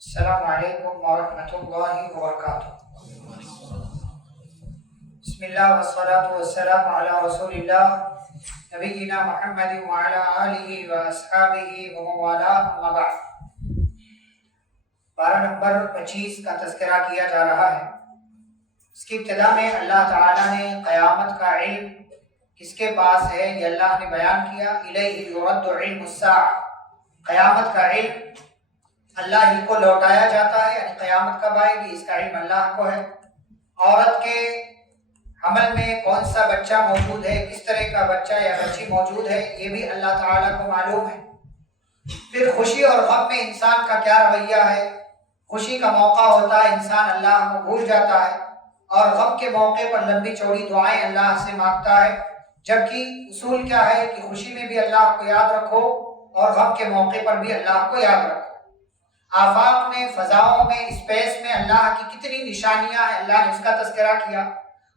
السلام علیکم ورحمۃ اللہ وبرکاتہ۔ بسم اللہ والصلاة والسلام علی رسول اللہ نبینا محمد وعلی آلہ واصحابہ ومن والاه اما بعد۔ پارہ نمبر 25 کا تذکرہ کیا جا رہا ہے۔ اس کی ابتدا میں اللہ تعالیٰ نے قیامت کا علم کس کے پاس ہے یہ اللہ نے بیان کیا۔ الیہ یرد علم الساعہ، قیامت کا علم اللہ ہی کو لوٹایا جاتا ہے، یعنی قیامت کب آئے گی اس کا علم اللہ کو ہے۔ عورت کے حمل میں کون سا بچہ موجود ہے، کس طرح کا بچہ یا بچی موجود ہے، یہ بھی اللہ تعالیٰ کو معلوم ہے۔ پھر خوشی اور غم میں انسان کا کیا رویہ ہے۔ خوشی کا موقع ہوتا ہے انسان اللہ کو بھول جاتا ہے، اور غم کے موقع پر لمبی چوڑی دعائیں اللہ سے مانگتا ہے، جبکہ اصول کیا ہے کہ خوشی میں بھی اللہ کو یاد رکھو اور غم کے موقع پر بھی اللہ کو یاد رکھو۔ آفاق میں، فضاؤں میں، اسپیس میں اللہ کی کتنی نشانیاں ہیں، اللہ نے اس کا تذکرہ کیا۔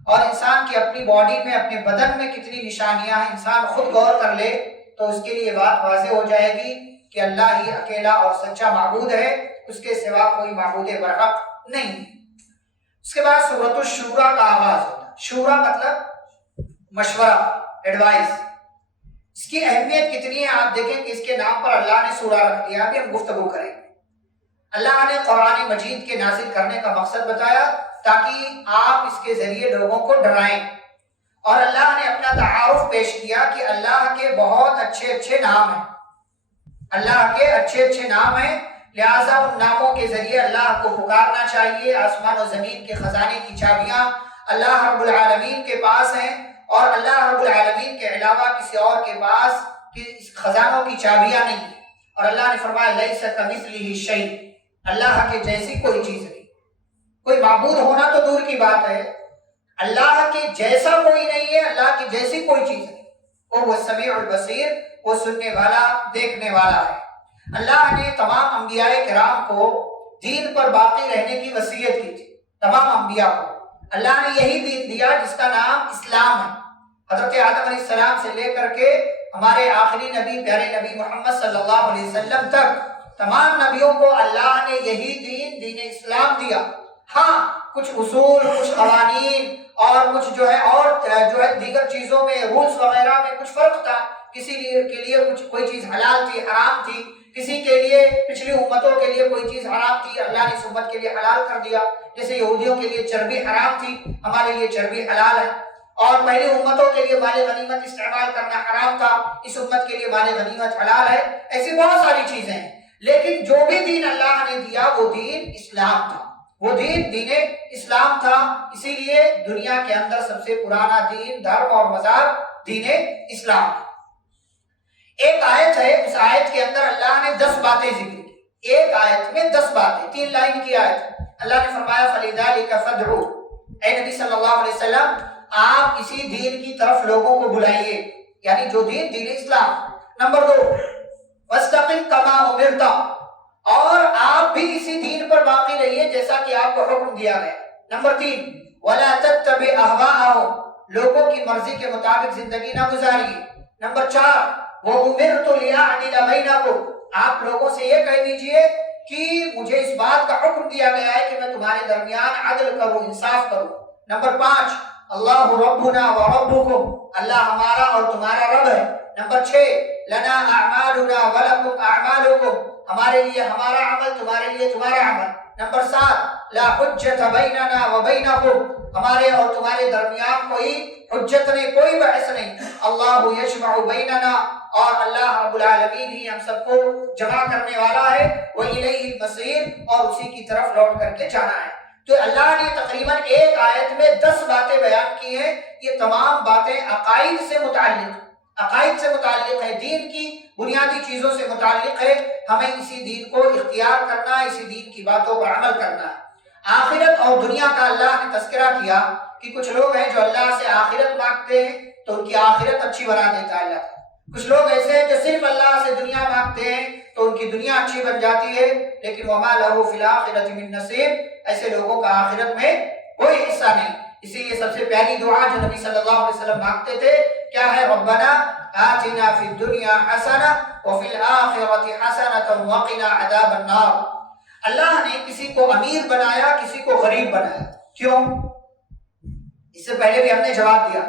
اور انسان کی اپنی باڈی میں، اپنے بدن میں کتنی نشانیاں ہیں، انسان خود غور کر لے تو اس کے لیے بات واضح ہو جائے گی کہ اللہ ہی اکیلا اور سچا معبود ہے، اس کے سوا کوئی معبود برحق نہیں۔ اس کے بعد سورۃ الشورى کا آغاز ہوتا ہے۔ شورا مطلب مشورہ، ایڈوائس۔ اس کی اہمیت کتنی ہے آپ دیکھیں کہ اس کے نام پر اللہ نے سورہ رکھ دیا۔ ابھی ہم گفتگو کریں۔ اللہ نے قرآن مجید کے نازل کرنے کا مقصد بتایا تاکہ آپ اس کے ذریعے لوگوں کو ڈرائیں، اور اللہ نے اپنا تعارف پیش کیا کہ اللہ کے بہت اچھے اچھے نام ہیں، اللہ کے اچھے اچھے نام ہیں، لہٰذا ان ناموں کے ذریعے اللہ کو پکارنا چاہیے۔ آسمان و زمین کے خزانے کی چابیاں اللہ رب العالمین کے پاس ہیں، اور اللہ رب العالمین کے علاوہ کسی اور کے پاس خزانوں کی چابیاں نہیں ہیں۔ اور اللہ نے فرمایا لیس کمثلہ شیء، اللہ کے جیسی کوئی چیز نہیں۔ کوئی معبود ہونا تو دور کی بات ہے، اللہ کے جیسا کوئی نہیں ہے، اللہ کی جیسی کوئی چیز نہیں۔ وہ السمیع البصیر، وہ سننے والا، دیکھنے والا ہے۔ اللہ نے تمام انبیاء کرام کو دین پر باقی رہنے کی وصیت کی تھی۔ تمام انبیاء کو اللہ نے یہی دین دیا جس کا نام اسلام ہے۔ حضرت آدم علیہ السلام سے لے کر کے ہمارے آخری نبی پیارے نبی محمد صلی اللہ علیہ وسلم تک تمام نبیوں کو اللہ نے یہی دین، دین اسلام دیا۔ ہاں کچھ اصول، کچھ قوانین اور کچھ اور دیگر چیزوں میں، رولز وغیرہ میں کچھ فرق تھا۔ کسی کے لیے کوئی چیز حلال تھی، حرام تھی، کسی کے لیے، پچھلی امتوں کے لیے کوئی چیز حرام تھی، اللہ نے اس امت کے لیے حلال کر دیا۔ جیسے یہودیوں کے لیے چربی حرام تھی، ہمارے لیے چربی حلال ہے۔ اور پہلی امتوں کے لیے مال غنیمت استعمال کرنا حرام تھا، اس امت کے لیے مال غنیمت حلال ہے۔ ایسی بہت ساری چیزیں ہیں، لیکن جو بھی دین اللہ نے دیا وہ دین اسلام تھا، وہ دین اسلام تھا۔ اسی لیے دنیا کے اندر سب سے پرانا دین، دھرم اور مذہب دین اسلام ہے۔ ایک آیت ہے، اس آیت کے اندر اللہ نے 10 باتیں ذکر کی۔ ایک آیت میں 10 باتیں، 3 لائن کی آیت۔ اللہ نے فرمایا فَلِذَلِكَ فَادْعُوا، اے نبی صلی اللہ علیہ وسلم آپ اسی دین کی طرف لوگوں کو بلائیے، یعنی جو دین اسلام۔ نمبر 2 وَاسْتَقِمْ كَمَا أُمِرْتَ، اور آپ بھی اسی دین پر باقی رہیے جیسا کہ آپ کو حکم دیا گیا۔ نمبر 3 وَلَا تَتَّبِعْ أَهْوَاءَهُمْ، لوگوں کی مرضی کے مطابق زندگی نہ گزاریے۔ نمبر 4 وَأُمِرْتُ لِأَعْدِلَ بَيْنَكُمْ، آپ لوگوں سے یہ کہہ دیجئے کہ مجھے اس بات کا حکم دیا گیا ہے کہ میں تمہارے درمیان عدل کروں، انصاف کروں۔ نمبر 5 اللہ ربنا وربکم، اللہ ہمارا اور تمہارا رب ہے۔ نمبر 6 لنا اعمالنا ولکم اعمالکم، ہمارے لیے ہمارا عمل، تمہارے لیے تمہارا عمل۔ نمبر 7 لا حجت بیننا وبینکم، ہمارے اور تمہارے درمیان کوئی حجت نہیں، کوئی بحث نہیں۔ اللہ یجمع بیننا، اور اللہ رب العالمین ہی ہم سب کو جمع کرنے والا ہے۔ وَإِلَيْهِ الْمَصِيرُ، اور اسی کی طرف لوٹ کر کے جانا ہے۔ تو اللہ نے تقریباً ایک آیت میں 10 باتیں بیان کی ہیں۔ یہ تمام باتیں عقائد سے متعلق ہے، دین کی بنیادی چیزوں سے متعلق ہے۔ ہمیں اسی دین کو اختیار کرنا ہے، اسی دین کی باتوں پر عمل کرنا ہے۔ آخرت اور دنیا کا اللہ نے تذکرہ کیا کہ کچھ لوگ ہیں جو اللہ سے آخرت مانگتے ہیں تو ان کی آخرت اچھی بنا دیتا ہے اللہ۔ کچھ لوگ ایسے ہیں جو صرف اللہ سے دنیا مانگتے ہیں تو ان کی دنیا اچھی بن جاتی ہے، لیکن وَمَا لَهُ فِي الْآخِرَةِ مِن نَصِيبٍ، ایسے لوگوں کا آخرت میں کوئی حصہ نہیں۔ اسی لیے سب سے پیاری دعا جو نبی صلی اللہ علیہ وسلم مانگتے تھے کیا ہے؟ ربنا آتنا فی الدنیا حسنہ وفی الآخرۃ حسنۃ وقنا عذاب النار، اللہ نے کسی کو امیر بنایا، کسی کو غریب بنایا. کیوں؟ اس سے پہلے بھی ہم نے جواب دیا.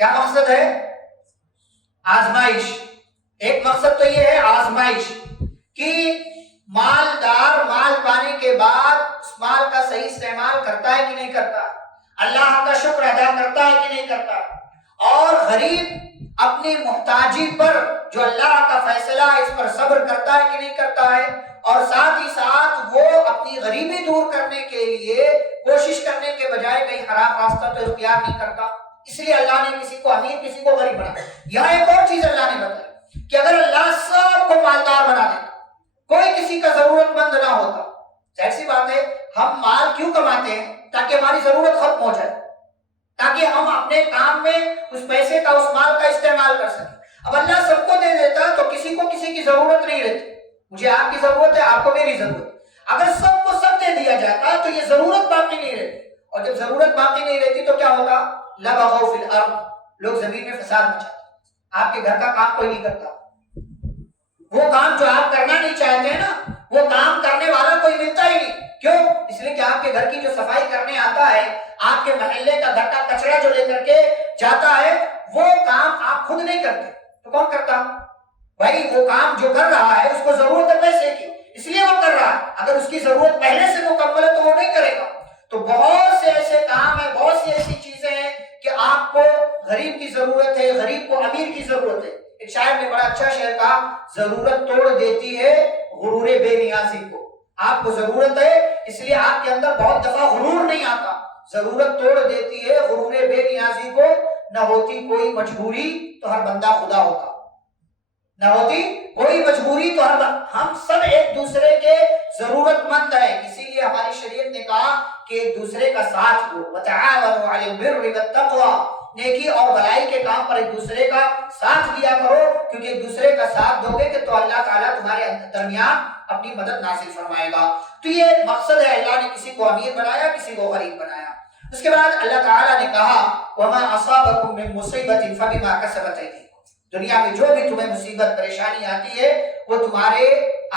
کیا مقصد ہے؟ آزمائش. ایک مقصد تو یہ ہے آزمائش کہ مالدار مال پانے کے بعد اس مال کا صحیح استعمال کرتا ہے کہ نہیں کرتا، اللہ کا شکر ادا کرتا ہے کہ نہیں کرتا. اور غریب اپنی محتاجی پر جو اللہ کا فیصلہ ہے اس پر صبر کرتا ہے کہ نہیں کرتا ہے، اور ساتھ ہی ساتھ وہ اپنی غریبی دور کرنے کے لیے کوشش کرنے کے بجائے کہیں حرام راستہ تو اختیار نہیں کرتا. اس لیے اللہ نے کسی کو امیر کسی کو غریب بنایا. یہاں ایک اور چیز اللہ نے بتائی کہ اگر اللہ سب کو مالدار بنا دیتا، کوئی کسی کا ضرورت مند نہ ہوتا. ظاہر سی بات ہے ہم مال کیوں کماتے ہیں؟ تاکہ ہماری ضرورت ختم ہو جائے، تاکہ ہم اپنے کام میں اس پیسے کا اس مال کا استعمال کر سکیں. اب اللہ سب کو دے دیتا تو کسی کو کسی کی ضرورت نہیں رہتی. مجھے آپ کی ضرورت ہے، آپ کو میری ضرورت. اگر سب کو سب دے دیا جاتا تو یہ ضرورت باقی نہیں رہتی، اور جب ضرورت باقی نہیں رہتی تو کیا ہوتا؟ لبغوا فی الارض، لوگ زمین میں فساد مچاتے. آپ کے گھر کا کام کوئی نہیں کرتا. وہ کام جو آپ کرنا نہیں چاہتے ہیں نا، وہ کام کرنے والا کوئی ملتا ہی نہیں. کیوں؟ اس لیے کہ آپ کے گھر کی جو صفائی کرنے آتا ہے، آپ کے محلے کا گھر کا کچرا جو لے کر کے جاتا ہے، وہ کام آپ خود نہیں کرتے تو کون کرتا؟ بھائی وہ کام جو کر رہا ہے اس کو ضرورت ہے پیسے کی، اس لیے وہ کر رہا ہے. اگر اس کی ضرورت پہلے سے مکمل ہے تو وہ نہیں کرے گا. تو بہت سے ایسے کام ہیں، بہت سی ایسی چیزیں ہیں کہ آپ کو غریب کی ضرورت ہے، غریب کو امیر کی ضرورت ہے. ایک شاعر نے بڑا اچھا شعر کہا، ضرورت توڑ دیتی ہے غرور بے نیازی کو. آپ کو ضرورت ہے اس لیے آپ کے اندر بہت دفعہ غرور نہیں آتا. ضرورت توڑ دیتی ہے غرور بے نیازی کو، نہ ہوتی کوئی مجبوری تو ہر بندہ خدا ہوتا. نہ ہوتی کوئی مجبوری تو ہم سب ایک دوسرے کے ضرورت مند ہیں. اسی لیے ہماری شریعت نے کہا کہ ایک دوسرے کا ساتھ دو. وتعاونوا علی البر والتقوی، نیکی اور بھلائی کے کام پر ایک دوسرے کا ساتھ دیا کرو، کیونکہ ایک دوسرے کا ساتھ دو گے کہ تو اللہ تعالیٰ تمہارے درمیان اپنی مدد نازل فرمائے گا. تو یہ مقصد ہے، اللہ نے کسی کو امیر بنایا، کسی کو غریب بنایا. اس کے بعد اللہ تعالیٰ نے کہا وَمَا أَصَابَكُم مِّن مُّصِيبَةٍ فَبِمَا كَسَبَتْ أَيْدِيكُم. دنیا میں جو بھی تمہیں مصیبت پریشانی آتی ہے وہ تمہارے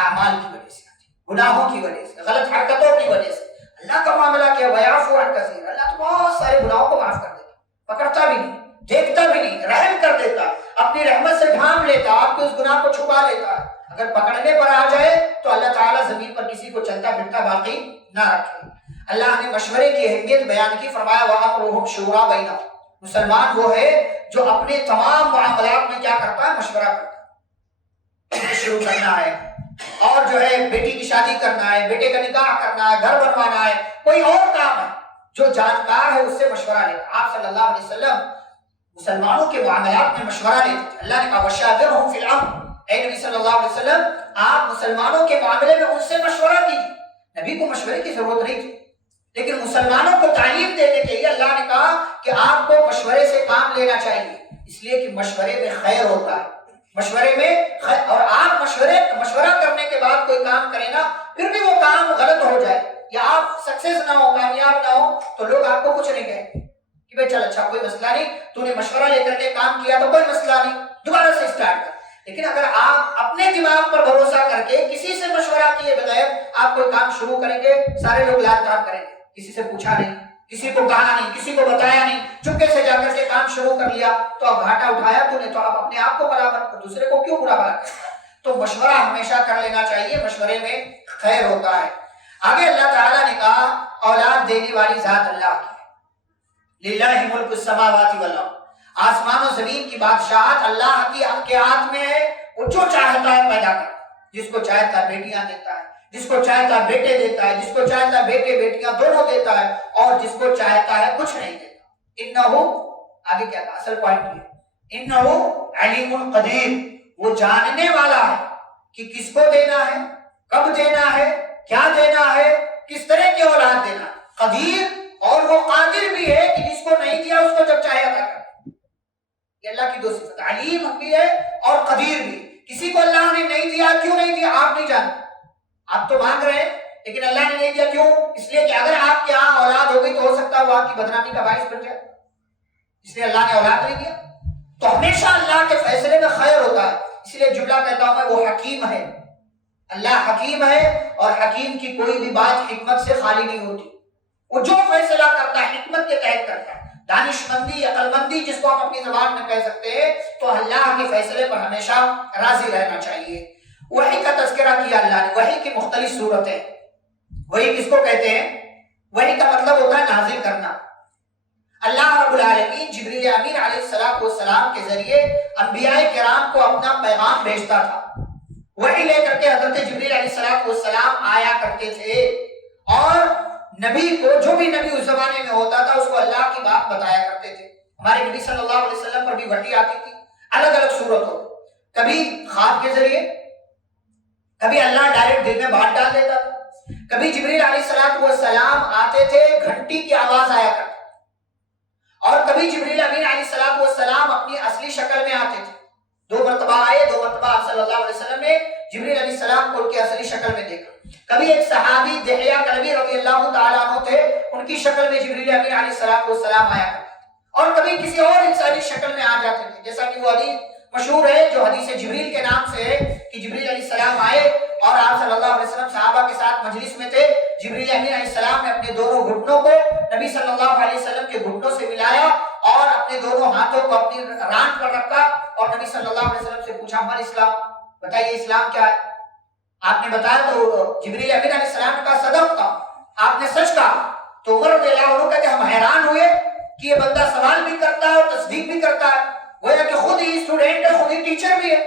اعمال کی وجہ سے آتی ہے، گناہوں کی وجہ سے، غلط حرکتوں کی وجہ سے. اللہ کا معاملہ کیا؟ وَيَعْفُو عَن كَثِيرٍ. اللہ تو بہت سارے گناہوں کو معاف کر دیتا، پکڑتا بھی نہیں، دیکھتا بھی نہیں، رحم کر دیتا، اپنی رحمت سے ڈھانپ لیتا، آپ کے اس گناہ کو چھپا لیتا. اگر پکڑنے پر آ جائے تو اللہ تعالیٰ زمین پر کسی کو چلتا پھرتا باقی نہ رکھے. اللہ نے مشورے کی اہمیت بیان کی، فرمایا وَأَمْرُهُمْ شُورَىٰ بَيْنَهُمْ. مسلمان وہ ہے جو اپنے تمام معاملات میں کیا کرتا ہے؟ مشورہ کرتا ہے. شروع کرنا ہے اور جو ہے بیٹی کی شادی کرنا ہے، بیٹے کا نکاح کرنا ہے، گھر بنوانا ہے، کوئی اور کام ہے، جو جانکار ہے اس سے مشورہ لیتا. آپ صلی اللہ علیہ وسلم مسلمانوں کے معاملات میں مشورہ لیتے تھے. اللہ نے کہا وَشَاوِرْهُمْ فِي الْأَمْرِ. اے نبی صلی اللہ علیہ وسلم آپ مسلمانوں کے معاملے میں ان سے مشورہ کیجیے. نبی کو مشورے کی ضرورت نہیں تھی، لیکن مسلمانوں کو تعلیم دینے کے لیے اللہ نے کہا کہ آپ کو مشورے سے کام لینا چاہیے، اس لیے کہ مشورے میں خیر ہوتا ہے. مشورے میں خیر، اور آپ مشورہ کرنے کے بعد کوئی کام کریں نا، پھر بھی وہ کام غلط ہو جائے یا آپ سکسیس نہ ہو، کامیاب نہ ہو، تو لوگ آپ کو کچھ نہیں کہیں کہ بھائی چل اچھا کوئی مسئلہ نہیں، تو نے مشورہ لے کر کے کام کیا تو کوئی مسئلہ نہیں، دوبارہ سے اسٹارٹ کر. لیکن اگر آپ اپنے دماغ پر بھروسہ کر کے کسی سے مشورہ کیے بغیر آپ کوئی کام شروع کریں گے، سارے لوگ لات کام کریں گے. کسی سے پوچھا نہیں، کسی کو کہا نہیں، کسی کو بتایا نہیں، چپکے سے جا کر کے کام شروع کر لیا تو اب گھاٹا اٹھایا تو نے، تو اب اپنے آپ کو برابر دوسرے کو کیوں برا بھلا کرنا. تو مشورہ ہمیشہ کر لینا چاہیے، مشورے میں خیر ہوتا ہے. آگے اللہ تعالیٰ نے کہا اولاد دینے والی ذات اللہ کی ہے. للہ ملک السماوات والارض. آسمان و زمین کی بادشاہت اللہ کی کے ہاتھ میں ہے. وہ جو چاہتا ہے پیدا کرتا ہے، جس کو چاہتا ہے بیٹیاں دیتا ہے، جس کو چاہتا ہے بیٹے دیتا ہے، جس کو چاہتا ہے بیٹے بیٹیاں دونوں دیتا ہے، اور جس کو چاہتا ہے کچھ نہیں دیتا. انہو، آگے کیا کہا؟ اصل پوائنٹ یہ، انہو علیم القدیر. وہ جاننے والا ہے کہ کس کو دینا ہے، کب دینا ہے، کیا دینا ہے، کس طرح کی اولاد دینا. قدیر، اور وہ قادر بھی ہے کہ جس کو نہیں دیا اس کو جب چاہے عطا کر. یہ اللہ کی دو صفت، علیم بھی ہے اور قدیر بھی. کسی کو اللہ نے نہیں دیا، کیوں نہیں دیا آپ نہیں جانتے. آپ تو مانگ رہے ہیں لیکن اللہ نے نہیں دیا، کیوں؟ اس لیے کہ اگر آپ کے یہاں اولاد ہو گئی تو ہو سکتا ہے وہ آپ کی بدنامی کا باعث بن جائے، اس لیے اللہ نے اولاد نہیں دیا. تو ہمیشہ اللہ کے فیصلے میں خیر ہوتا ہے. اس لیے جملہ کہتا ہوں میں وہ حکیم ہے اللہ حکیم ہے اور حکیم کی کوئی بھی بات حکمت سے خالی نہیں ہوتی. وہ جو فیصلہ کرتا ہے حکمت کے تحت کرتا ہے. دانش مندی، عقل مندی جس کو ہم اپنی زبان میں کہہ سکتے ہیں، تو اللہ کے فیصلے پر ہمیشہ راضی رہنا چاہیے. وحی کا تذکرہ کیا اللہ نے. وحی کی مختلف صورتیں. وحی کس کو کہتے ہیں؟ وحی کا مطلب ہوتا ہے نازل کرنا. اللہ رب العالمین جبریل امین علیہ السلام کے ذریعے انبیاء کرام کو اپنا پیغام بھیجتا تھا. وحی لے کر کے حضرت جبریل علیہ السلام آیا کرتے تھے، اور نبی کو، جو بھی نبی اس زمانے میں ہوتا تھا، اس کو اللہ کی بات بتایا کرتے تھے. ہمارے نبی صلی اللہ علیہ وسلم پر بھی وحی آتی تھی الگ الگ صورتوں. کبھی خواب کے ذریعے، کبھی اللہ ڈائریکٹ دل میں بات ڈال دیتا تھا، کبھی جبریل علیہ السلام آتے تھے، گھنٹی کی آواز آیا کرتی، اور کبھی جبریل امین علیہ السلام اپنی اصلی شکل میں آتے تھے. 2 مرتبہ آئے، 2 مرتبہ آپ صلی اللہ علیہ وسلم نے جبریل علیہ السلام کو ان کی اصلی شکل میں دیکھا. کبھی ایک صحابی دحیہ کلبی رضی اللہ تعالیٰ عنہ تھے، ان کی شکل میں جبریل امین علیہ السلام آیا کرتے تھے، اور کبھی کسی اور انسانی شکل میں آ جاتے تھے. جیسا کہ وہ حدیث مشہور ہے جو حدیث جبریل کے نام سے ہے کہ جبریل علیہ السلام آئے اور آپ صلی اللہ علیہ وسلم صحابہ کے ساتھ مجلس میں تھے. جبریل امین علیہ السلام نے اپنے دونوں گھٹنوں کو نبی صلی اللہ علیہ وسلم کے گھٹنوں سے ملایا اور اپنے دونوں ہاتھوں کو اپنی ران پر رکھا اور نبی صلی اللہ علیہ وسلم سے پوچھا، ہمارا اسلام بتائیے، اسلام کیا ہے؟ آپ نے بتایا تو جبریل امین علیہ السلام نے کہا صدقتا، آپ نے سچ کہا. تو عمر رضی اللہ عنہ کہتے ہم حیران ہوئے کہ یہ بندہ سوال بھی کرتا ہے اور تصدیق بھی کرتا ہے، گویا کہ خود ہی اسٹوڈنٹ ہے، خود ہی ٹیچر بھی ہے،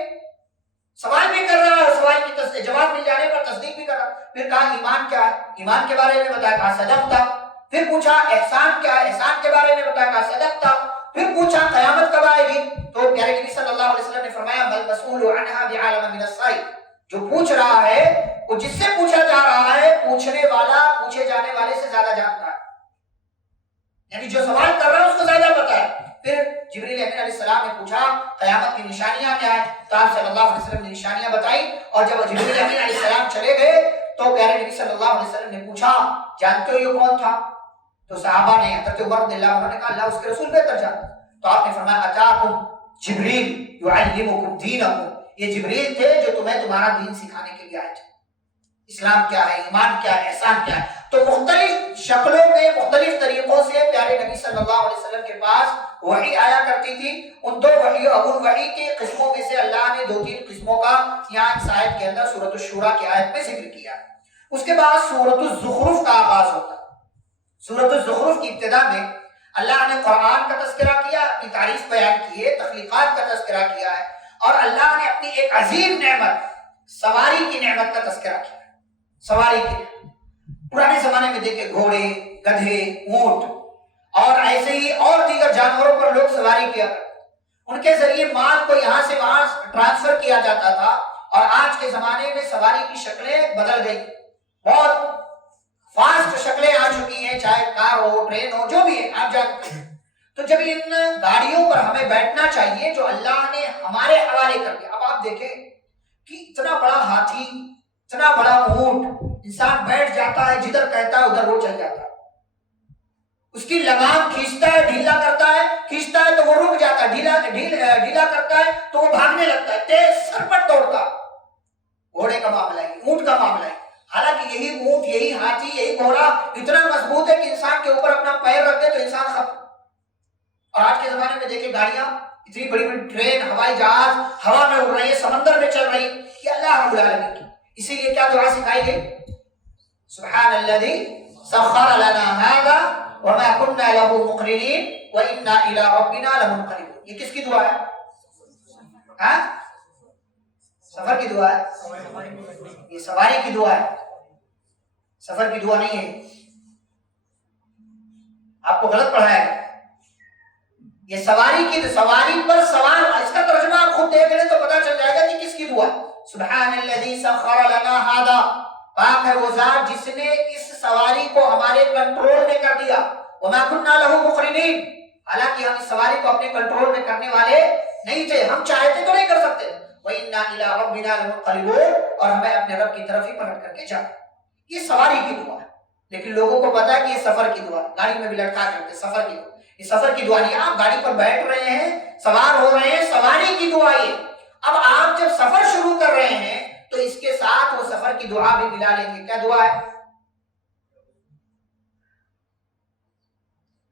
سوال بھی کر رہا ہے اور سوال کی جواب مل جانے پر تصدیق بھی کر رہا. پھر کہا ایمان کیا ہے؟ ایمان کے بارے میں بتایا، کہا صدقتا. پھر پوچھا احسان کیا ہے؟ احسان کے بارے میں بتایا، کہا صدقتا. پھر پوچھا قیامت کب آئے گی؟ تو پیارے نبی صلی اللہ علیہ وسلم نے فرمایا بل مسئول عنہا بعالم من السائل، جو پوچھ رہا ہے، وہ جس سے پوچھا جا رہا ہے، پوچھنے والا پوچھے جانے والے سے زیادہ جانتا ہے. یعنی جو سوال کر رہا ہے اس کو زیادہ پتا ہے. پھر جبریل امین علیہ السلام نے پوچھا قیامت کی نشانیاں کیا ہیں؟ تو آپ صلی اللہ علیہ وسلم نے نشانیاں بتائی. اور جب جبریل امین علیہ السلام چلے گئے تو پیارے نبی صلی اللہ علیہ وسلم نے پوچھا جانتے ہو یہ کون تھا؟ تو صحابہ نے، حضرت عمر رضی اللہ عنہ نے کہا اللہ اس کے رسول بہتر جانتا. تو آپ نے فرمایا اتاکم جبریل یعلمکم دینکم، یہ جبریل تھے جو تمہیں تمہارا دین سکھانے کے لیے آئے تھے. اسلام کیا ہے، ایمان کیا ہے، احسان کیا ہے. تو مختلف شکلوں میں، مختلف طریقوں سے پیارے نبی صلی اللہ علیہ وسلم کے پاس وحی آیا کرتی تھی. ان 2 وحی اور وحی کی قسموں میں سے اللہ نے 2-3 قسموں کا یہاں اس آیت کے اندر سورۃ الشورى کی آیت میں ذکر کیا. اس کے بعد سورۃ الزخرف کا آغاز ہوتا ہے. سورۃ الزخرف کی ابتدا میں اللہ نے قرآن کا تذکرہ کیا، اپنی تعریف بیان کی ہے، تخلیقات کا تذکرہ کیا ہے، اور اللہ نے اپنی ایک عظیم نعمت سواری کی نعمت کا تذکرہ کیا. سواری کی نعمت پرانے زمانے میں دیکھے گھوڑے، گدھے، اونٹ اور ایسے ہی اور دیگر جانوروں پر لوگ سواری کیا کرتے، ان کے ذریعے مال کو یہاں سے وہاں ٹرانسفر کیا جاتا تھا. اور آج کے زمانے میں سواری کی شکلیں بدل گئی، بہت فاسٹ شکلیں آ چکی ہیں، چاہے کار ہو، ٹرین ہو، جو بھی ہے آپ جانتے ہیں. تو جب ان گاڑیوں پر ہمیں بیٹھنا چاہیے جو اللہ نے ہمارے حوالے کر دیا. اب آپ دیکھیں کہ اتنا بڑا ہاتھی، اتنا بڑا اونٹ، انسان بیٹھ جاتا ہے جدھر کہتا ہے ادھر وہ چل جاتا ہے. اس کی لگام کھینچتا ہے، ڈھیلا کرتا ہے، کھینچتا ہے تو وہ رک جاتا ہے، ڈھیلا کرتا ہے تو وہ بھاگنے لگتا ہے، تیز سرپٹ دوڑتا. گھوڑے کا معاملہ ہے، اونٹ کا معاملہ ہے. حالانکہ یہی اونٹ، یہی ہاتھی، یہی گھوڑا اتنا مضبوط ہے کہ انسان کے اوپر اپنا پیر رکھ دے تو انسان ختم. اور آج کے زمانے میں دیکھیں گاڑیاں، اتنی بڑی بڑی ٹرین، ہوائی جہاز ہوا میں اڑ رہی ہے، سمندر میں چل رہی. یہ اللہ رب العالمین کی. اسی لیے کیا دعا سکھائی گئی؟ سبحان الذی سخر لنا هذا وما كنا له مقرنين وانا الى ربنا لمنقلبون. یہ کس کی دعا ہے؟ ہاں، سفر کی دعا ہے. یہ سواری کی دعا ہے، سفر کی دعا نہیں ہے. آپ کو غلط پڑھایا گیا. یہ سواری کی، سواری پر سوار، اس کا ترجمہ آپ خود دیکھ لیں تو پتا چل جائے گا کہ کس کی دعا ہے. سبحان الذی سخر لنا هذا، پاک ہے وہ ذات جس نے اس سواری کو ہمارے کنٹرول میں کر دیا. وما كنا له مقرنين، حالانکہ ہم اس سواری کو اپنے کنٹرول میں کرنے والے نہیں تھے، ہم چاہتے تو نہیں کر سکتے. وَإِنَّا إِلَىٰ رَبِّنَا لَمُنقَلِبُونَ، اور ہمیں اپنے رب کی طرف ہی پلٹ کر کے جانا. یہ سواری کی دعا ہے. لیکن لوگوں کو پتا ہے کہ یہ سفر کی دعا ہے. گاڑی میں بھی لٹکا کرتے سفر کی دعا. یہ سفر کی دعا نہیں، آپ گاڑی پر بیٹھ رہے ہیں، سوار ہو رہے ہیں، سواری کی دعا یہ. اب آپ جب سفر شروع کر رہے ہیں تو اس کے ساتھ وہ سفر کی دعا بھی ملا لیں گے. کیا دعا ہے؟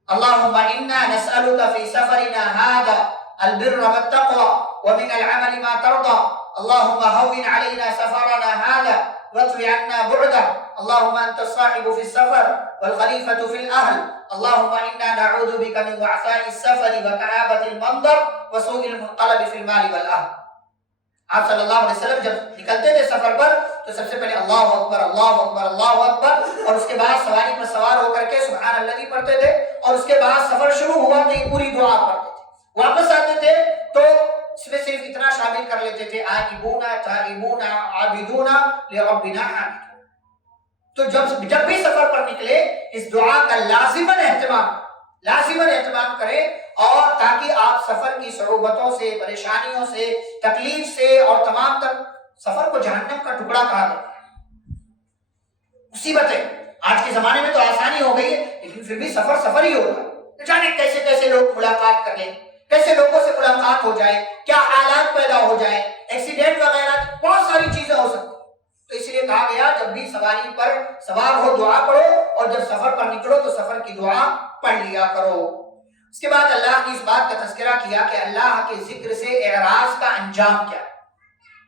اللهم انا نسألك في سفرنا هذا البر والتقوى ومن العمل ما ترضى اللهم هون علينا سفرنا هذا واطوِ عنا بعده اللهم انت الصاحب في السفر والخليفة في الاهل اللهم انا نعوذ بك من وعثاء السفر وكآبة المنظر وسوء المنقلب في المال والاهل. آپ صلی اللہ علیہ وسلم جب نکلتے تھے سفر پر تو سب سے پہلے اللہ اکبر اللہ اکبر اللہ اکبر اور اس کے بعد سواری پر سوار ہو کر کے سبحان اللہ پڑھتے تھے اور اس کے بعد سفر شروع ہوا تو یہ پوری دعا پڑھتے تھے. واپس آتے تھے تو اس میں صرف اتنا شامل کر لیتے تھے آئبونا تائبونا عابدونا لربنا حامدون. تو جب بھی سفر پر نکلے اس دعا کا لازماً اہتمام کریں اور تاکہ آپ سفر کی صعوبتوں سے پریشانیوں سے تکلیف سے اور تمام تک سفر کو جہنم کا ٹکڑا کہا جاتا ہے. مصیبتیں آج کے زمانے میں تو آسانی ہو گئی ہے لیکن پھر بھی سفر ہی ہوگا. جانے کیسے کیسے لوگ ملاقات کر لیں, کیسے لوگوں سے ملاقات ہو جائے, کیا حالات پیدا ہو جائے, ایکسیڈنٹ وغیرہ بہت ساری چیزیں ہو سکتی. تو اس لیے کہا گیا جب بھی سواری پر سوار ہو دعا پڑھو اور جب سفر پر نکلو تو سفر کی دعا پڑھ لیا کرو. اس کے بعد اللہ نے اس بات کا تذکرہ کیا کہ اللہ کے ذکر سے اعراض کا انجام کیا.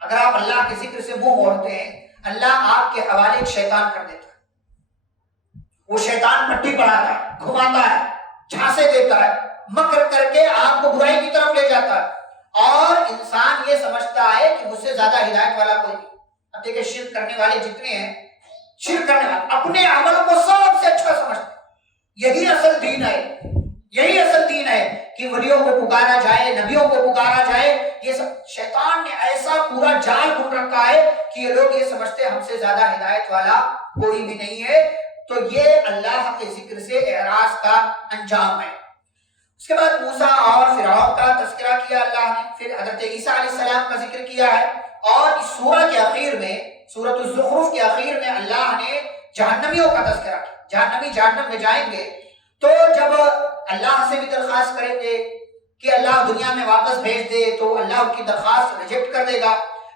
اگر آپ اللہ کے ذکر سے منہ موڑتے ہیں اللہ آپ کے حوالے ایک شیطان کر دیتا ہے. وہ شیطان پٹی پڑھاتا ہے, گھماتا ہے, جھانسے دیتا ہے, مکر کر کے آپ کو برائی کی طرف لے جاتا ہے اور انسان یہ سمجھتا ہے کہ مجھ سے زیادہ ہدایت والا کوئی نہیں. اب دیکھیں شرک کرنے والے جتنے ہیں, شرک کرنے والے اپنے عمل کو سب سے اچھا سمجھتے ہیں. یہی اصل دین ہے کہ ولیوں کو پکارا جائے, نبیوں کو پکارا جائے. یہ سب شیطان نے ایسا پورا جال بن رکھا ہے کہ یہ لوگ یہ سمجھتے ہیں ہم سے زیادہ ہدایت والا کوئی بھی نہیں ہے. تو یہ اللہ کے ذکر سے اعراض کا انجام ہے. اس کے بعد موسیٰ اور فرعون کا تذکرہ کیا اللہ نے, پھر حضرت عیسیٰ علیہ السلام کا ذکر کیا ہے اور اس سورہ کے اخیر میں سورۃ الزخرف کے اخیر میں اللہ نے جہنمیوں کا تذکرہ کیا. جہنمی جہنم میں جائیں گے تو جب اللہ سے بھی درخواست کریں گے کہ اللہ دنیا میں واپس بھیج دے تو اللہ ان کی درخواست ریجیکٹ کر دے گا.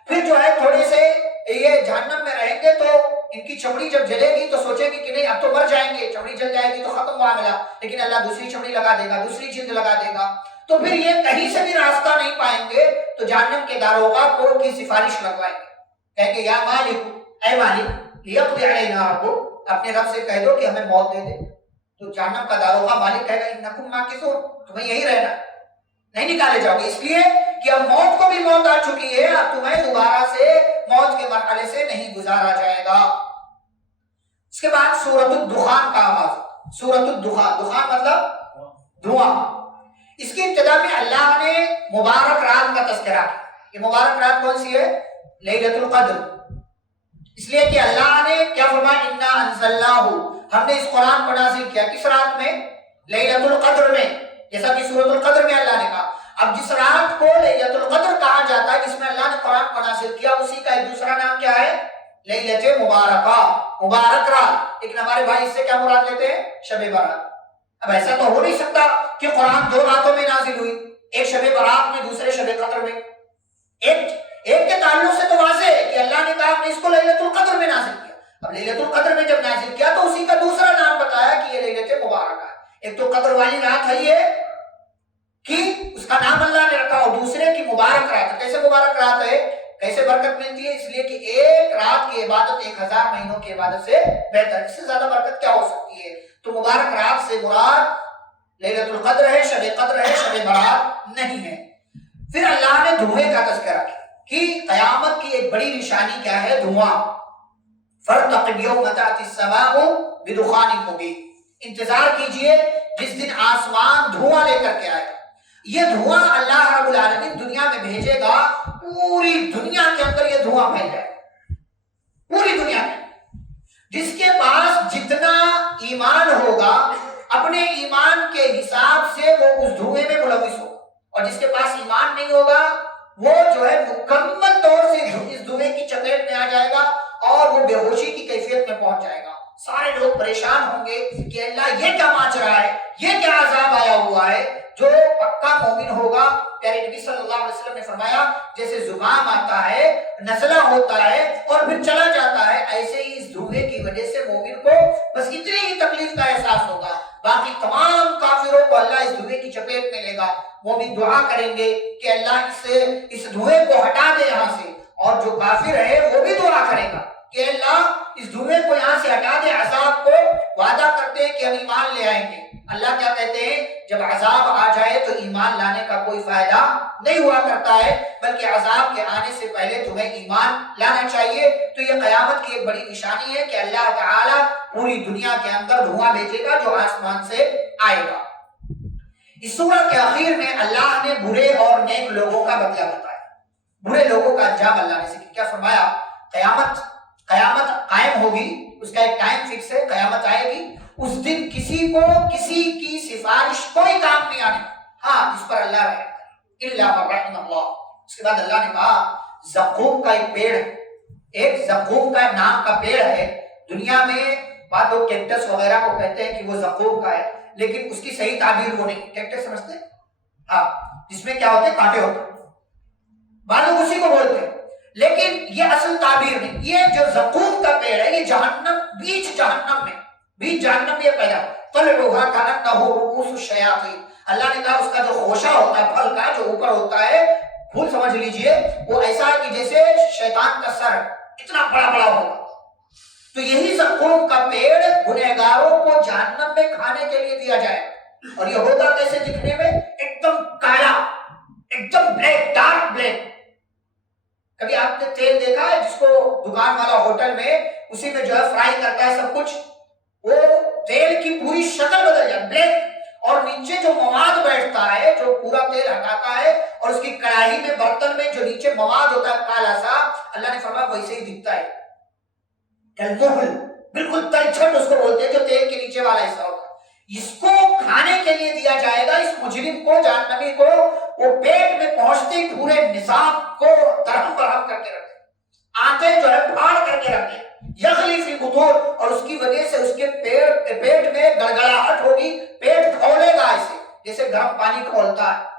پھر جو ہے تھوڑے سے یہ جہنم میں رہیں گے تو ان کی چمڑی جب جلے گی تو سوچیں گے کہ نہیں اب تو مر جائیں گے, چمڑی جل جائے گی تو ختم معاملہ, لیکن اللہ دوسری چمڑی لگا دے گا, دوسری جلد لگا دے گا. تو پھر یہ کہیں سے بھی راستہ نہیں پائیں گے تو جہنم کے داروغہ کو کی سفارش لگوائیں گے, کہیں گے یا مالک اے مالک لیقضی علینا ربک, اپنے رب سے کہہ دو کہ ہمیں موت دے دے. تو جہنم کا داروغہ مالک کہے گا انکم ماکثون, تمہیں یہی رہنا, نہیں نکالے جاؤ گے, اس لیے کہ اب موت کو بھی موت آ چکی ہے, اب تمہیں دوبارہ سے موت کے مرحلے سے نہیں گزارا جائے گا. اس کے بعد سورۃ الدخان کا آغاز. سورۃ الدخان, دخان مطلب دھواں. اس کی ابتدا میں اللہ نے مبارک رات کا تذکرہ کیا. یہ مبارک رات کون سی ہے؟ لیلۃ القدر. اس لیے کہ اللہ نے کیا فرمایا انا انزلناہ, ہم نے اس قرآن کو نازل کیا. کس رات میں؟ لیلۃ القدر میں, جیسا کہ سورۃ القدر میں اللہ نے کہا. اب جس رات کو لیلۃ القدر کہا جاتا ہے جس میں اللہ نے قرآن کو نازل کیا, اسی کا ایک دوسرا نام کیا ہے؟ لیلۃ مبارکہ, مبارک رات. لیکن ہمارے بھائی اس سے کیا مراد لیتے ہیں؟ شب برات. اب ایسا تو ہو نہیں سکتا کہ قرآن دو راتوں میں نازل ہوئی, ایک شب برات میں دوسرے شب قدر میں. ایک کے تعلق سے تو واضح ہے کہ اللہ نے کہا ہم نے اس کو لیلۃ القدر میں نازل کیا. اب لیلۃ القدر میں جب نازل کیا تو اسی کا دوسرا نام بتایا کہ یہ لیلۃ مبارکہ ہے. ایک تو قدر والی رات ہے یہ کہ اس کا نام اللہ نے رکھا, اور دوسرے کی مبارک رات ہے. کیسے مبارک رات ہے, کیسے برکت ملتی ہے؟ اس لیے کہ ایک رات کی عبادت 1000 مہینوں کی عبادت سے بہتر ہے. اس سے زیادہ برکت کیا ہو سکتی ہے؟ تو مبارک رات سے مراد لیلۃ القدر ہے, شب قدر ہے, شب برات نہیں ہے. پھر اللہ نے دھوئیں کا تذکرہ کیا کہ قیامت کی ایک بڑی نشانی کیا ہے؟ دھواں. فارتقب یوم تأتی السماء بدخان مبین, انتظار کیجئے جس دن آسمان دھواں لے کر کے آئے گا. یہ دھواں اللہ رب العالمین دنیا میں بھیجے گا, پوری دنیا کے اندر یہ دھواں پھیل جائے گا, پوری دنیا میں. جس کے پاس جتنا ایمان ہوگا اپنے ایمان کے حساب سے وہ اس دھوئے میں ملوث ہوگا, اور جس کے پاس ایمان نہیں ہوگا وہ جو ہے مکمل طور سے اس دھوئے کی چپیٹ میں آ جائے گا اور وہ بے ہوشی کی کیفیت میں پہنچ جائے گا. سارے لوگ پریشان ہوں گے کہ اللہ یہ کیا ماچ رہا ہے, یہ کیا عذاب آیا ہوا ہے. جو پکا مومن ہوگا, پیارے نبی صلی اللہ علیہ وسلم نے فرمایا جیسے زکام آتا ہے، نزلہ ہوتا ہے اور پھر چلا جاتا ہے، ایسے ہی اس دھوئے کی وجہ سے مومن کو بس اتنی ہی تکلیف کا احساس ہوگا، باقی تمام کافروں کو اللہ اس دھوئے کی چپیٹ میں لے گا۔ مومن دعا کریں گے کہ اللہ اس دھوئے کو ہٹا دے یہاں سے، اور جو کافر ہے وہ بھی دعا کرے گا کہ اللہ اس دھوئے کو یہاں سے ہٹا دے، عذاب کو وعدہ کرتے ہیں کہ ہم ایمان لے آئیں گے۔ اللہ کیا کہتے ہیں، جب عذاب آ جائے تو ایمان لانے کا کوئی فائدہ نہیں ہوا کرتا ہے، بلکہ عذاب کے آنے سے پہلے تمہیں ایمان لانا چاہیے۔ تو یہ قیامت کی ایک بڑی نشانی ہے کہ اللہ تعالیٰ پوری دنیا کے اندر دھواں بھیجے گا جو آسمان سے آئے گا۔ اس سورہ کے آخر میں اللہ نے برے اور نیک لوگوں کا بدلہ بتایا، برے لوگوں کا انجام اللہ نے ذکر کیا، فرمایا قیامت قائم ہوگی، اس کا ایک ٹائم فکس ہے، قیامت آئے گی، اس دن کسی کو کسی کی سفارش کوئی کام نہیں آنے، ہاں اس پر اللہ رحم کرے، الا من رحم اللہ۔ اس کے بعد اللہ نے کہا زقوم کا ایک پیڑ، ایک زقوم کا نام کا پیڑ ہے، دنیا میں بعض لوگ کیکٹس وغیرہ کو کہتے ہیں کہ وہ زقوم کا ہے، لیکن اس کی صحیح تعبیر وہ نہیں، کیکٹس سمجھتے ہیں ہاں، جس میں کیا ہوتے ہیں، کانٹے ہوتے ہیں، بعض لوگ اسی کو بولتے ہیں، لیکن یہ اصل تعبیر نہیں۔ یہ جو زقوم کا پیڑ ہے یہ جہنم، بیچ جہنم میں پیدا، طلعها كأنه رؤوس الشياطين، اللہ نے کہا اس کا جو خوشہ ہوتا ہے، پھل کا جو اوپر ہوتا ہے، پھول سمجھ لیجئے، وہ ایسا ہے کہ جیسے شیطان کا سر اتنا بڑا بڑا ہوگا۔ تو یہی زقوم کا پیڑ گنہگاروں کو جہنم میں کھانے کے لیے دیا جائے، اور یہ ہوگا کیسے دکھنے میں، ایک دم کالا، ایک دم بلیک، ڈارک بلیک۔ کبھی آپ نے تیل دیکھا ہے جس کو دکان والا ہوٹل میں اسی میں جو ہے فرائی کرتا ہے سب کچھ، وہ تیل کی پوری شکل بدل جائے، بلیک، اور نیچے جو مواد بیٹھتا ہے جو پورا تیل ہٹاتا ہے، اور اس کی کڑاہی میں برتن میں جو نیچے مواد ہوتا ہے کالا سا، اللہ نے فرمایا ویسے ہی دکھتا ہے، کلمحل، بالکل تلچھٹ اس کو بولتے ہیں جو تیل کے نیچے والا حصہ ہوتا ہے۔ اس کو کھانے کے لیے دیا جائے گا اس مجرم کو، جہنمی کو، وہ پیٹ میں پہنچتے پورے نظام کو درہم برہم کر کے رکھتے، آنتیں جو ہے پھاڑ کر کے رکھتے، یغلی فی البطون، اور اس کی وجہ سے اس کے پیٹ میں گڑگڑاہٹ ہوگی، پیٹ کھولے گا ایسے جیسے گرم پانی کھولتا ہے۔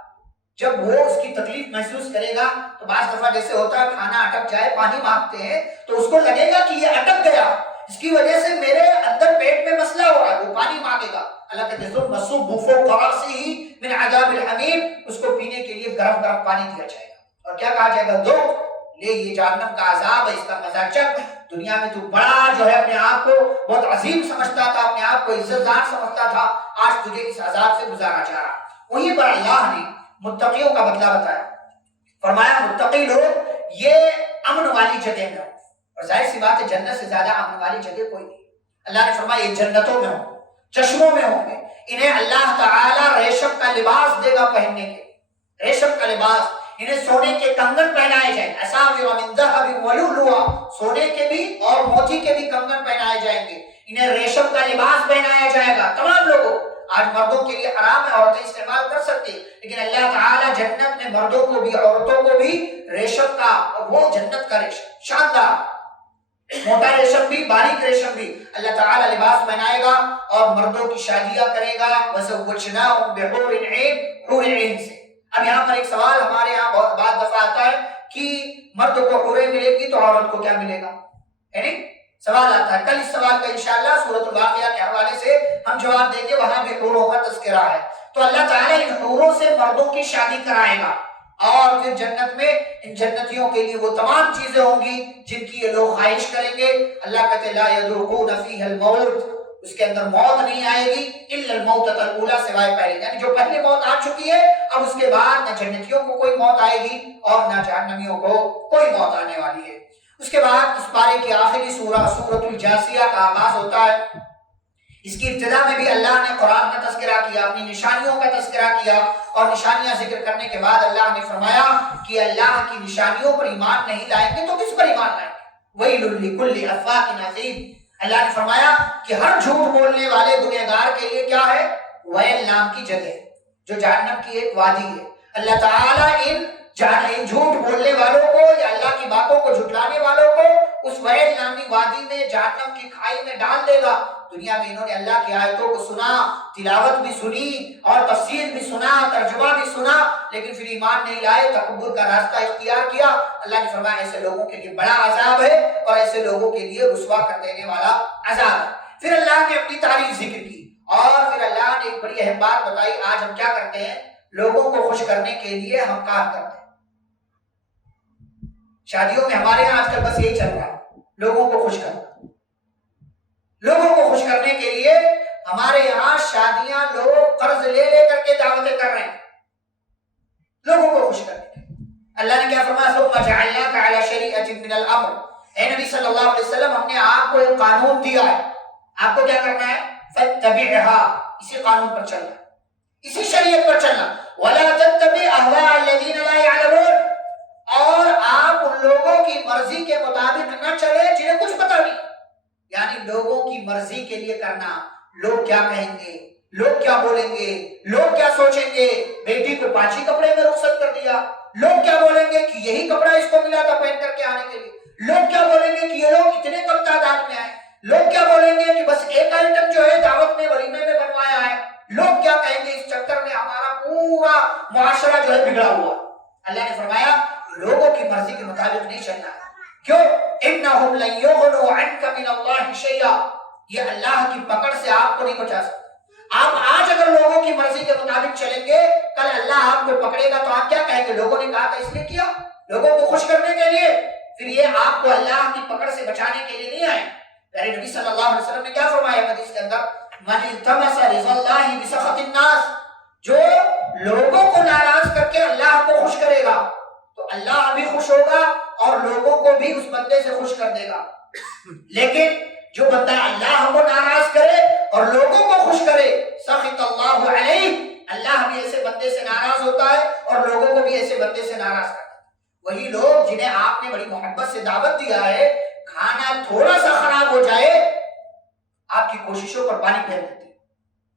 جب وہ اس کی تکلیف محسوس کرے گا تو بعض دفعہ جیسے ہوتا ہے کھانا اٹک جائے، پانی مانگتے ہیں تو اس کو لگے گا کہ یہ اٹک گیا، اس کی وجہ سے میرے اندر پیٹ میں مسئلہ ہو رہا ہے، وہ پانی مانگے گا۔ اللہ کہتے ہیں مصوب فوق رأسہ من عذاب الحمیم، اس کو پینے کے لیے گرم گرم پانی دیا جائے گا، اور کیا کہا جائے گا، ذوق لے یہ جہنم کا عذاب ہے، اس کا مزہ چکھ، دنیا میں تو بڑا جو ہے اپنے آپ کو بہت عظیم سمجھتا تھا، اپنے آپ کو عزت دار سمجھتا تھا، آج تجھے اس عذاب سے گزارا جا رہا۔ وہیں پر اللہ نے متقیوں کا بدلہ بتایا، فرمایا متقی لوگ یہ امن والی جگہ میں ہوں، اور ظاہر سی بات ہے جنت سے زیادہ امن والی جگہ کوئی نہیں۔ اللہ نے فرمایا یہ جنتوں میں ہوں، چشموں میں ہوں گے، انہیں اللہ تعالی ریشم کا لباس دے گا پہننے کے، ریشم کا لباس، انہیں سونے کے کنگن پہنائے جائیں گے، اساور من ذهب ولؤلؤا، سونے کے بھی اور موتی کے بھی کنگن پہنائے جائیں گے، انہیں ریشم کا لباس پہنایا جائے گا تمام لوگوں۔ آج مردوں کے لیے حرام ہے، عورتیں استعمال کر سکتے، لیکن اللہ تعالی جنت میں مردوں کو بھی عورتوں کو بھی ریشم کا، وہ جنت کا ریشم شاندار، موٹا ریشم بھی باریک ریشم بھی اللہ تعالی لباس پہنائے گا، اور مردوں کی شادیاں کرے گا، وزوجناہم بحور عین، حور عین سے۔ اب یہاں پر ایک سوال ہمارے یہاں بہت بعض دفعہ آتا ہے کہ مرد کو حوریں ملے گی تو عورت کو کیا ملے گا، یعنی سوال آتا ہے، کل اس سوال کا انشاءاللہ سورۃ الواقعہ کے حوالے سے ہم جواب دیں گے، وہاں بھی حوروں کا تذکرہ ہے۔ تو اللہ تعالیٰ ان حوروں سے مردوں کی شادی کرائے گا، اور پھر جنت میں ان جنتیوں کے لیے وہ تمام چیزیں ہوں گی جن کی یہ لوگ خواہش کریں گے۔ اللہ کہتے لا یذوقون فیہا الموت، اس کے اندر موت نہیں آئے گی، الا الموتۃ الاولی، سوائے پہلے، یعنی جو پہلے موت آ چکی ہے اب اس کے بعد نہ جنتیوں کو کوئی موت آئے گی اور نہ جہنمیوں کو کوئی موت آنے والی ہے۔ اس کے بعد اس پارے کی آخری سورہ سورۃ الجاثیہ کا آغاز ہوتا ہے۔ اس کی ابتدا میں بھی اللہ نے قرآن کا تذکرہ کیا، اپنی نشانیوں کا تذکرہ کیا، اور نشانیاں ذکر کرنے کے بعد اللہ نے فرمایا کہ اللہ کی نشانیوں پر ایمان نہیں لائیں گے تو کس پر ایمان لائیں گے؟ ویل لکل افاک اثیم، اللہ نے فرمایا کہ ہر جھوٹ بولنے والے گنہگار کے لیے کیا ہے، ویل نام کی جگہ جو جہنم کی ایک وادی ہے۔ اللہ تعالیٰ ان جھوٹ بولنے والوں کو یا اللہ کی باتوں کو جھٹلانے والوں کو اس ویل نامی وادی میں جہنم کی کھائی میں ڈال دے گا، دنیا میں انہوں نے اللہ کی آیتوں کو سنا، تلاوت بھی سنی اور تفسیر بھی سنا، ترجمہ بھی سنا، لیکن پھر ایمان نہیں لائے، تکبر کا راستہ اختیار کیا۔ اللہ نے فرمایا ایسے لوگوں کے لیے بڑا عذاب ہے اور ایسے لوگوں کے لیے رسوا کر دینے والا عذاب ہے۔ پھر اللہ نے اپنی تعریف ذکر کی اور پھر اللہ نے ایک بڑی اہم بات بتائی۔ آج ہم کیا کرتے ہیں؟ لوگوں کو خوش کرنے کے لیے ہم کام کرتے ہیں۔ شادیوں میں ہمارے یہاں آج کل بس یہی چل رہا ہے، لوگوں کو خوش کرنا۔ لوگوں کو خوش کرنے کے لیے ہمارے یہاں شادیاں لوگ قرض لے لے کر کے دعوتیں کر رہے ہیں، لوگوں کو خوش کرنے کے لیے۔ اللہ نے کیا فرمایا؟ ثم جعلناک علی شریعۃ من الامر، اے نبی صلی اللہ علیہ وسلم ہم نے آپ کو ایک قانون دیا ہے، آپ کو کیا کرنا ہے؟ فاتبعھا، اسی قانون پر چلنا، اسی شریعت پر چلنا۔ ولا تتبع اهواء الذین لا يعلمون، اور آپ ان لوگوں کی مرضی کے مطابق نہ چلے جنہیں کچھ پتہ نہیں، یعنی لوگوں کی مرضی کے لیے کرنا۔ لوگ کیا کہیں گے، لوگ کیا بولیں گے، لوگ کیا سوچیں گے؟ بیٹی کو پانچ ہی کپڑے میں رخصت کر دیا، لوگ کیا بولیں گے کہ یہی کپڑا اس کو ملا تھا پہن کر کے آنے کے لیے، لوگ کیا بولیں گے کہ یہ لوگ اتنے کم تعداد میں آئے، لوگ کیا بولیں گے کہ بس ایک آئٹم جو ہے دعوت میں ولیمے میں بنوایا ہے، لوگ کیا کہیں گے؟ اس چکر میں ہمارا پورا معاشرہ جو ہے بگڑا ہوا۔ اللہ نے فرمایا لوگوں کی مرضی کے مطابق نہیں چلنا ہے۔ کیوں؟ انہم لن یغنوا عنک من اللہ شیئا، یہ اللہ کی پکڑ سے آپ کو نہیں بچا سکتا۔ آپ آج اگر لوگوں کی مرضی کے مطابق چلیں گے، کل اللہ آپ کو پکڑے گا تو آپ کیا کہیں گے؟ لوگوں نے کہا تھا اس لیے کیا، لوگوں کو خوش کرنے کے لیے۔ پھر یہ آپ کو اللہ کی پکڑ سے بچانے کے لیے نہیں آئے۔ پیارے نبی صلی اللہ علیہ وسلم نے کیا فرمایا حدیث کے اندر؟ من التمس رضا اللہ بسخط الناس، جو لوگوں کو ناراض کر کے اللہ کو خوش کرے گا تو اللہ بھی خوش ہوگا اور لوگوں کو بھی اس بندے سے خوش کر دے گا۔ لیکن جو بندہ اللہ کو ناراض کرے اور لوگوں کو خوش کرے، سخط اللہ علیہ، اللہ بھی ایسے بندے سے ناراض ہوتا ہے اور لوگوں کو بھی ایسے بندے سے ناراض کرتا ہے۔ وہی لوگ جنہیں آپ نے بڑی محبت سے دعوت دیا ہے، کھانا تھوڑا سا خراب ہو جائے آپ کی کوششوں پر پانی پھیر دیتے،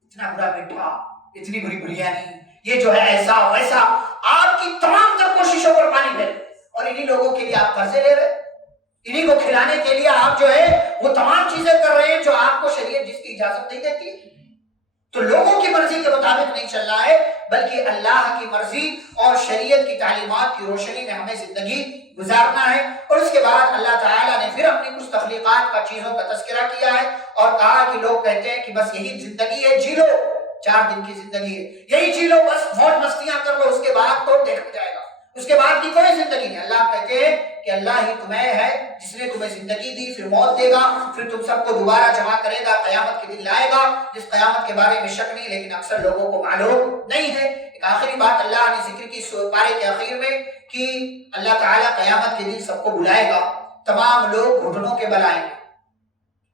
اتنا برا میٹھا، اتنی بری بریانی، یہ جو ہے ایسا ویسا، آپ کی تمام تر کوششوں پر پانی پھیر، اور انہی لوگوں کے لیے آپ قرضے لے رہے، انہی کو کھلانے کے لیے آپ جو ہے وہ تمام چیزیں کر رہے ہیں جو آپ کو شریعت جس کی اجازت نہیں دیتی۔ تو لوگوں کی مرضی کے مطابق نہیں چل رہا ہے، بلکہ اللہ کی مرضی اور شریعت کی تعلیمات کی روشنی میں ہمیں زندگی گزارنا ہے۔ اور اس کے بعد اللہ تعالیٰ نے پھر اپنی کچھ تخلیقات کا چیزوں کا تذکرہ کیا ہے اور کہا کہ لوگ کہتے ہیں کہ بس یہی زندگی ہے، جی لو، 4 دن کی زندگی ہے، یہی جی لو، بس موج مستیاں کر لو، اس کے بعد تو دیکھا جائے گا، اس کے بعد کی کوئی زندگی نہیں۔ اللہ کہتے ہیں کہ اللہ ہی تمہیں ہے جس نے تمہیں زندگی دی، پھر موت دے گا، پھر تم سب کو دوبارہ جمع کرے گا، قیامت کے دن لائے گا، جس قیامت کے بارے میں شک نہیں لیکن اکثر لوگوں کو معلوم نہیں ہے۔ ایک آخری بات اللہ نے ذکر کی پارے کے آخر میں کہ اللہ تعالیٰ قیامت کے دن سب کو بلائے گا، تمام لوگ گھٹنوں کے بل آئیں گے۔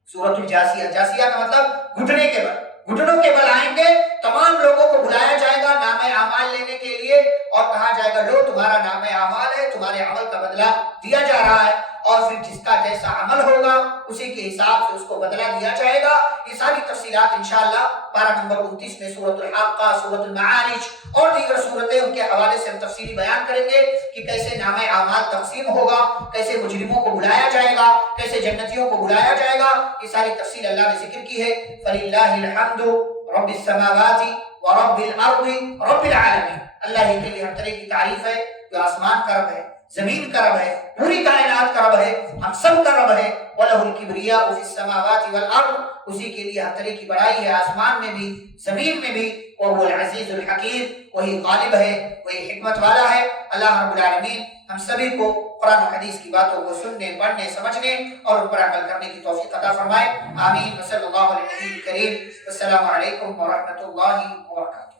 سورۃ الجاسیہ، جاسیہ کا مطلب گھٹنے کے بل، گھٹنوں کے بل آئیں گے، تمام لوگوں کو بلایا جائے گا نام اعمال لینے کے لیے اور کہا جائے گا لو تمہارا نام اعمال ہے، تمہارے عمل کا بدلہ دیا جا رہا ہے، اور پھر جس کا جیسا عمل ہوگا اسی کے حساب سے اس کو بدلہ دیا جائے گا۔ یہ ساری تفصیلات انشاءاللہ پارہ نمبر 29 میں سورۃ الحاقہ، سورۃ المعارج اور دیگر سورتیں ان کے حوالے سے ہم تفصیلی بیان کریں گے کہ کیسے نام اعمال تقسیم ہوگا، کیسے مجرموں کو بلایا جائے گا، کیسے جنتیوں کو بلایا جائے گا۔ یہ ساری تفصیل اللہ نے ذکر کی ہے۔ فَلِلَّهِ الْحَمْدُ رب السماوات ورب الارض رب العالمین، اللہ ہی کے لیے ہر طرح کی تعریف ہے جو آسمان کا رب ہے، زمین کا رب ہے، پوری کائنات کا رب ہے، ہم سب کا رب ہے۔ وَلَهُ الْكِبْرِيَاءُ فِي السَّمَاوَاتِ وَالْأَرْضِ، اسی کے لیے ہر طرح کی بڑائی ہے آسمان میں بھی زمین میں بھی۔ وَهُوَ الْعَزِيزُ الْحَكِيمُ، وہی غالب ہے، وہی حکمت والا ہے۔ اللہ رب العالمین ہم سبھی کو قرآن و حدیث کی باتوں کو سننے، پڑھنے، سمجھنے اور ان پر عمل کرنے کی توفیق عطا فرمائے۔ آمین۔ صلی اللہ علیہ وسلم۔ السلام علیکم ورحمۃ اللہ وبرکاتہ۔